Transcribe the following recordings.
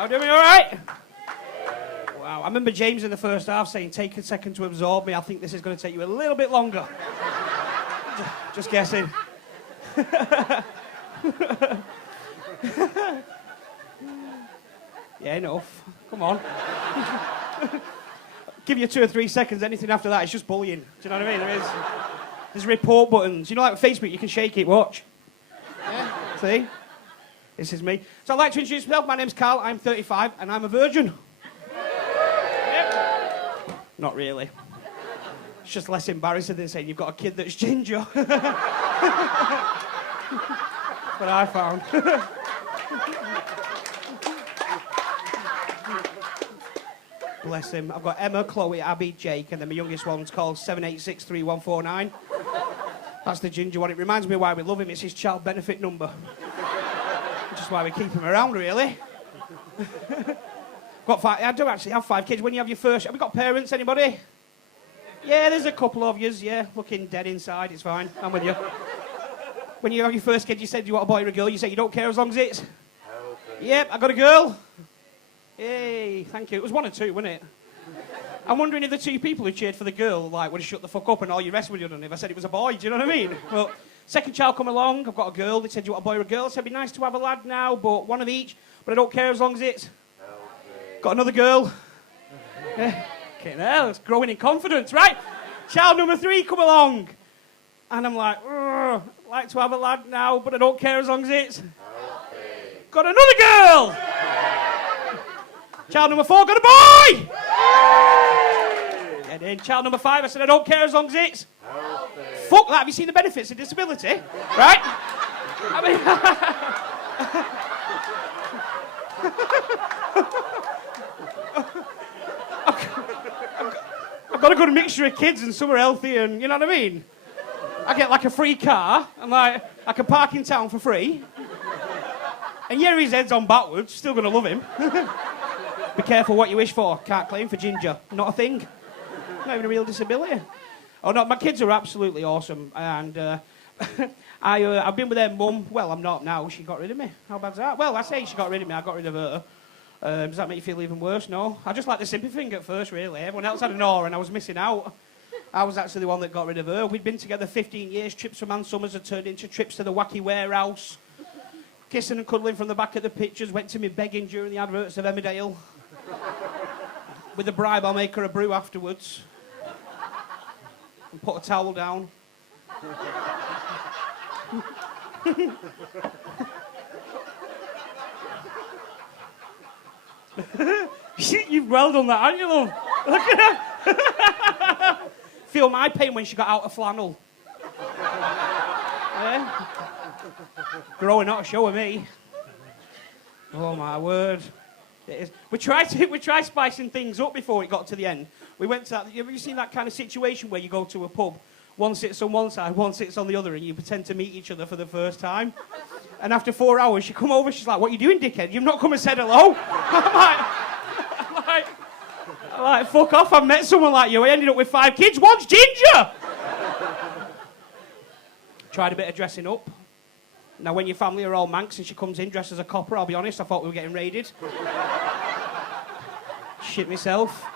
How doing? All right? Wow, I remember James in the first half saying, take a second to absorb me. I think this is going to take you a little bit longer. Just guessing. Yeah, enough. Come on. Give you 2 or 3 seconds. Anything after that is just bullying. Do you know what I mean? There's report buttons. You know, like with Facebook, you can shake it. Watch. Yeah. See? This is me. So I'd like to introduce myself. My name's Carl. I'm 35, and I'm a virgin. Yep. Not really. It's just less embarrassing than saying you've got a kid that's ginger. That's what I found. Bless him. I've got Emma, Chloe, Abby, Jake, and then my youngest one's called 7863149. That's the ginger one. It reminds me why we love him. It's his child benefit number. Which is why we keep him around, really. I do actually have 5 kids. When you have your first... Have we got parents, anybody? Yeah, there's a couple of yous, yeah. Looking dead inside, it's fine. I'm with you. When you have your first kid, you said, do you want a boy or a girl? You say you don't care as long as it's... Okay. Yep, I got a girl. Yay, thank you. It was 1 or 2, wasn't it? I'm wondering if the 2 people who cheered for the girl, like, would have shut the fuck up and all your rest would have done if I said it was a boy, do you know what I mean? Well, second child come along, I've got a girl. They said, do you want a boy or a girl? I said, it'd be nice to have a lad now, but 1 of each. But I don't care as long as it's... Okay. Got another girl. Yeah. Okay, now it's growing in confidence, right? Child number 3 come along. And I'm like, I'd like to have a lad now, but I don't care as long as it's... Okay. Got another girl! Child number 4 got a boy! And then child number 5, I said, I don't care as long as it's... Okay. Fuck that, have you seen the benefits of disability? Right? I mean... I've got a good mixture of kids and some are healthy and, you know what I mean? I get like a free car and like, I can park in town for free. And yeah, his head's on backwards, still going to love him. Be careful what you wish for. Can't claim for ginger. Not a thing. Not even a real disability. Oh no, my kids are absolutely awesome. And I've been with their mum. Well, I'm not now. She got rid of me. How bad's that? Well, I say she got rid of me. I got rid of her. Does that make you feel even worse? No. I just like the sympathy thing at first, really. Everyone else had an aura and I was missing out. I was actually the one that got rid of her. We'd been together 15 years. Trips from Ann Summers had turned into trips to the wacky warehouse. Kissing and cuddling from the back of the pictures. Went to me begging during the adverts of Emmerdale. With a bribe, I'll make her a brew afterwards. And put a towel down. You've well done that, haven't you, love? Look at her. Feel my pain when she got out of flannel. Yeah? Growing not a show of me. Oh my word. We tried spicing things up before it got to the end. We went to that. Have you seen that kind of situation where you go to a pub, one sits on one side, one sits on the other, and you pretend to meet each other for the first time? And after 4 hours, she come over, she's like, what are you doing, dickhead? You've not come and said hello? I'm like, fuck off, I've met someone like you. I ended up with 5 kids. One's ginger! Tried a bit of dressing up. Now, when your family are all manx and she comes in dressed as a copper, I'll be honest, I thought we were getting raided. Shit myself.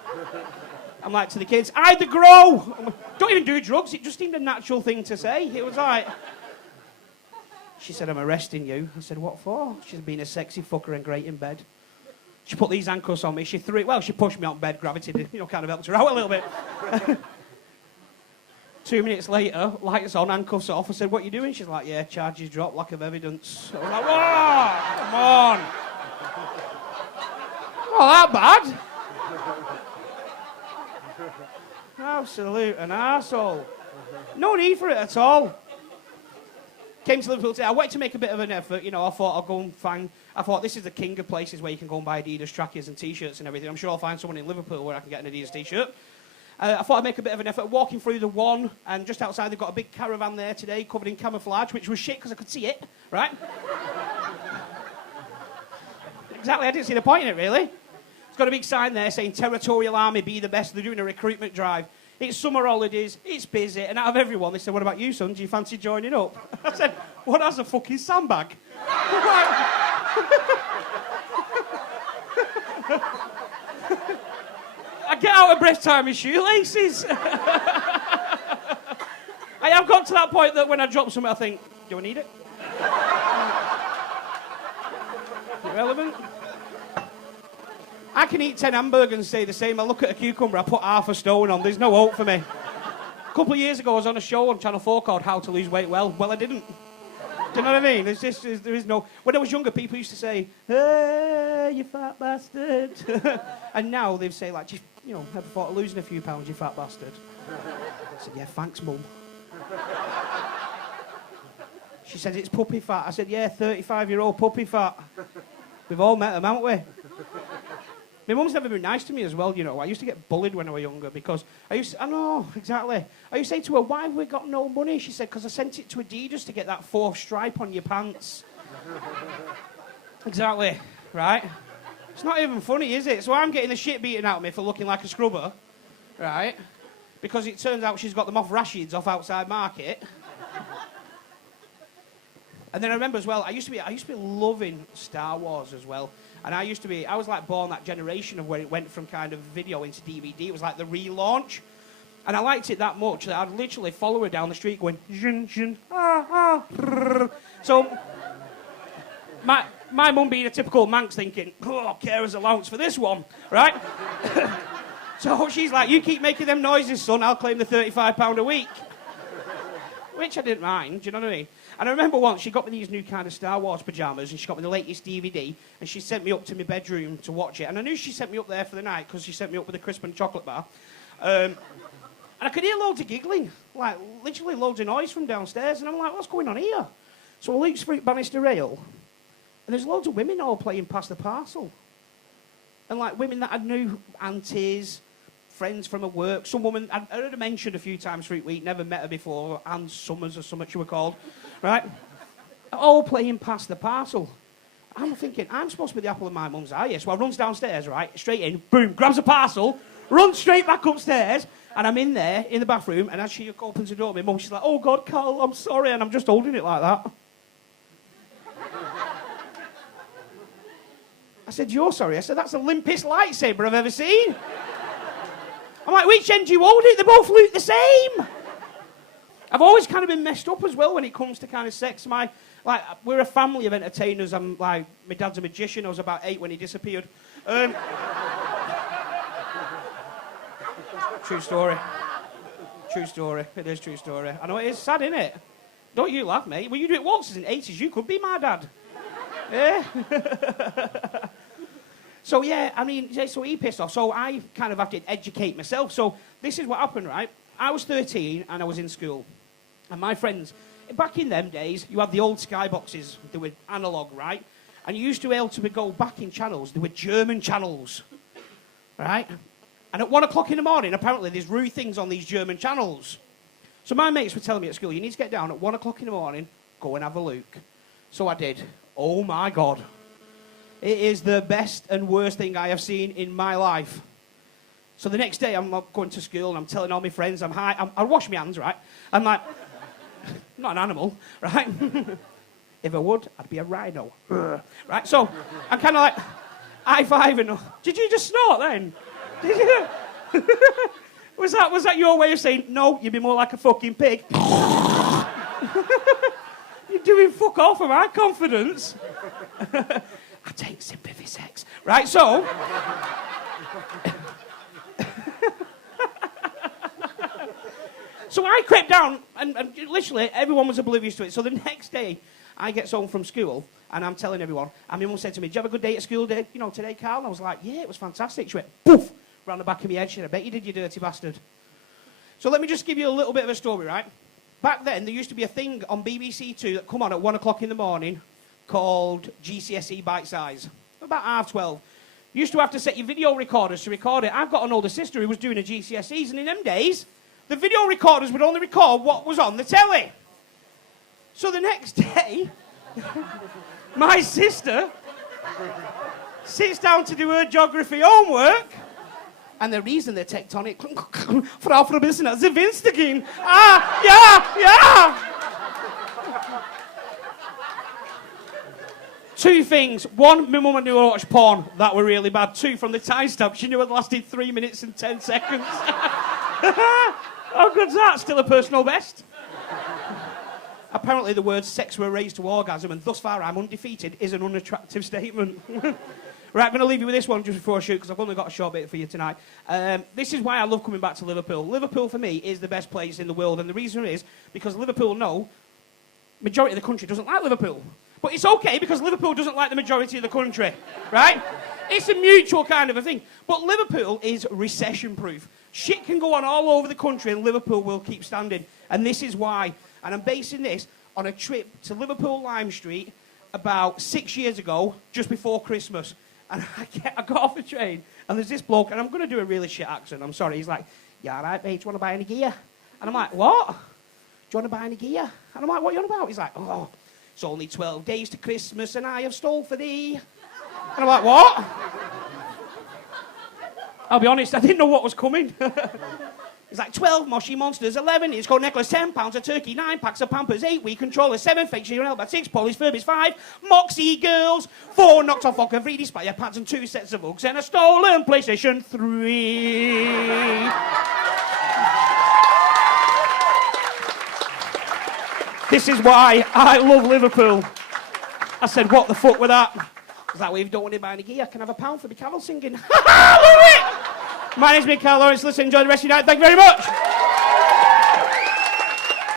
I'm like to the kids, either grow! Don't even do drugs, it just seemed a natural thing to say. It was like... She said, I'm arresting you. I said, what for? She's been a sexy fucker and great in bed. She put these handcuffs on me. She pushed me on bed, gravity, kind of helped her out a little bit. 2 minutes later, lights on, handcuffs off. I said, what are you doing? She's like, yeah, charges dropped, lack of evidence. I was like, whoa, come on. Not that bad. Absolute an arsehole. No need for it at all. Came to Liverpool today. I wanted to make a bit of an effort. I thought I'll go and find... I thought this is the king of places where you can go and buy Adidas trackies and T-shirts and everything. I'm sure I'll find someone in Liverpool where I can get an Adidas T-shirt. I thought I'd make a bit of an effort. Walking through the one, and just outside they've got a big caravan there today covered in camouflage, which was shit because I could see it, right? Exactly, I didn't see the point in it, really. It's got a big sign there saying, Territorial Army, be the best. They're doing a recruitment drive. It's summer holidays, it's busy, and out of everyone, they said, what about you, son? Do you fancy joining up? I said, what has a fucking sandbag? I get out of breath tying my shoelaces. I have got to that point that when I drop something, I think, do I need it? Irrelevant. I can eat 10 hamburgers and say the same. I look at a cucumber, I put half a stone on. There's no hope for me. A couple of years ago, I was on a show on Channel 4 called How to Lose Weight Well. Well, I didn't. Do you know what I mean? There is no... When I was younger, people used to say, hey, you fat bastard. And now they say, like, you know, never thought of losing a few pounds, you fat bastard. I said, yeah, thanks, Mum. She said, it's puppy fat. I said, yeah, 35-year-old puppy fat. We've all met them, haven't we? My mum's never been nice to me as well, you know. I used to get bullied when I was younger because I know, exactly. I used to say to her, why have we got no money? She said, because I sent it to Adidas to get that 4th stripe on your pants. Exactly, right? It's not even funny, is it? So I'm getting the shit beaten out of me for looking like a scrubber, right? Because it turns out she's got them off Rashids off Outside Market. And then I remember as well, I used to be loving Star Wars as well. And I was like born that generation of where it went from kind of video into DVD. It was like the relaunch. And I liked it that much that I'd literally follow her down the street going, zhin, zhin, ah, ah. So, my mum being a typical Manx thinking, oh, carer's allowance for this one, right? So she's like, you keep making them noises, son, I'll claim the £35 a week. Which I didn't mind, do you know what I mean? And I remember once she got me these new kind of Star Wars pyjamas and she got me the latest DVD and she sent me up to my bedroom to watch it. And I knew she sent me up there for the night because she sent me up with a crisp and chocolate bar. And I could hear loads of giggling, like literally loads of noise from downstairs. And I'm like, what's going on here? So I looked through Bannister Rail and there's loads of women all playing Pass the Parcel. And like women that I knew, aunties, friends from her work. Some woman, I heard her mentioned a few times through the week, never met her before, Anne Summers or something she were called, right? All playing Pass the Parcel. I'm thinking, I'm supposed to be the apple of my mum's eye. So I runs downstairs, right, straight in, boom, grabs a parcel, runs straight back upstairs, and I'm in there, in the bathroom, and as she opens the door, my mum, she's like, oh God, Carl, I'm sorry, and I'm just holding it like that. I said, you're sorry? I said, that's the limpest lightsaber I've ever seen. I'm like, which end do you hold it? They both look the same. I've always kind of been messed up as well when it comes to kind of sex. We're a family of entertainers. I'm like, my dad's a magician. I was about 8 when he disappeared. True story. True story. It is true story. I know it is sad, isn't it? Don't you laugh, mate. When you do it waltzes in the 80s, you could be my dad. Yeah. So, yeah, I mean, so he pissed off. So I kind of have to educate myself. So this is what happened, right? I was 13 and I was in school. And my friends, back in them days, you had the old skyboxes. They were analogue, right? And you used to be able to go back in channels. They were German channels, right? And at 1 o'clock in the morning, apparently there's rude things on these German channels. So my mates were telling me at school, you need to get down at 1 o'clock in the morning, go and have a look. So I did. Oh, my God. It is the best and worst thing I have seen in my life. So the next day, I'm going to school, and I'm telling all my friends, I wash my hands, right? I'm like, I'm not an animal, right? If I would, I'd be a rhino. Right, so I'm kind of like, high-fiving. Did you just snort then? Did you? Was that your way of saying, no, you'd be more like a fucking pig? You're doing fuck all for my confidence. I take sympathy sex. Right, so... So I crept down, and literally everyone was oblivious to it. So the next day, I get home from school, and I'm telling everyone, and my mum said to me, did you have a good day at school today, Carl? And I was like, yeah, it was fantastic. She went, poof, round the back of my head. She said, I bet you did, you dirty bastard. So let me just give you a little bit of a story, right? Back then, there used to be a thing on BBC Two that come on at 1 o'clock in the morning called GCSE Bite Size, about 12:30. You used to have to set your video recorders to record it. I've got an older sister who was doing a GCSEs, and in them days, the video recorders would only record what was on the telly. So the next day, my sister sits down to do her geography homework, and the reason they're tectonic, Frau Verbissner, Sie Winstergin. Yeah. 2 things. 1, my mum knew I watched porn. That were really bad. 2, from the timestamp, she knew it lasted 3 minutes and 10 seconds. How good's that? Still a personal best. Apparently the words sex were raised to orgasm and thus far I'm undefeated is an unattractive statement. Right, I'm going to leave you with this one just before I shoot because I've only got a short bit for you tonight. This is why I love coming back to Liverpool. Liverpool for me is the best place in the world and the reason is because Liverpool majority of the country doesn't like Liverpool. But it's okay because Liverpool doesn't like the majority of the country, right? It's a mutual kind of a thing. But Liverpool is recession-proof. Shit can go on all over the country and Liverpool will keep standing. And this is why. And I'm basing this on a trip to Liverpool Lime Street about 6 years ago, just before Christmas. And I got off the train, and there's this bloke, and I'm going to do a really shit accent, I'm sorry. He's like, yeah, all right, mate, do you want to buy any gear? And I'm like, what? Do you want to buy any gear? And I'm like, what are you on about? He's like, oh, it's only 12 days to Christmas, and I have stole for thee. And I'm like, what? I'll be honest, I didn't know what was coming. It's like 12 Moshi Monsters, 11 inch gold necklace, £10 a turkey, 9 packs of Pampers, 8 Wii controllers, 7 fake Sheeran Elba, 6 Polly's Furbies, 5 Moxie girls, 4 knocked off vodka, 3 Spire pads and 2 sets of Uggs and a stolen PlayStation 3. This is why I love Liverpool. I said, what the fuck with that? Is that way if you don't want to buy any gear, I can have £1 for the carol singing. Love it! My name's Mick Lawrence. Listen, enjoy the rest of your night. Thank you very much.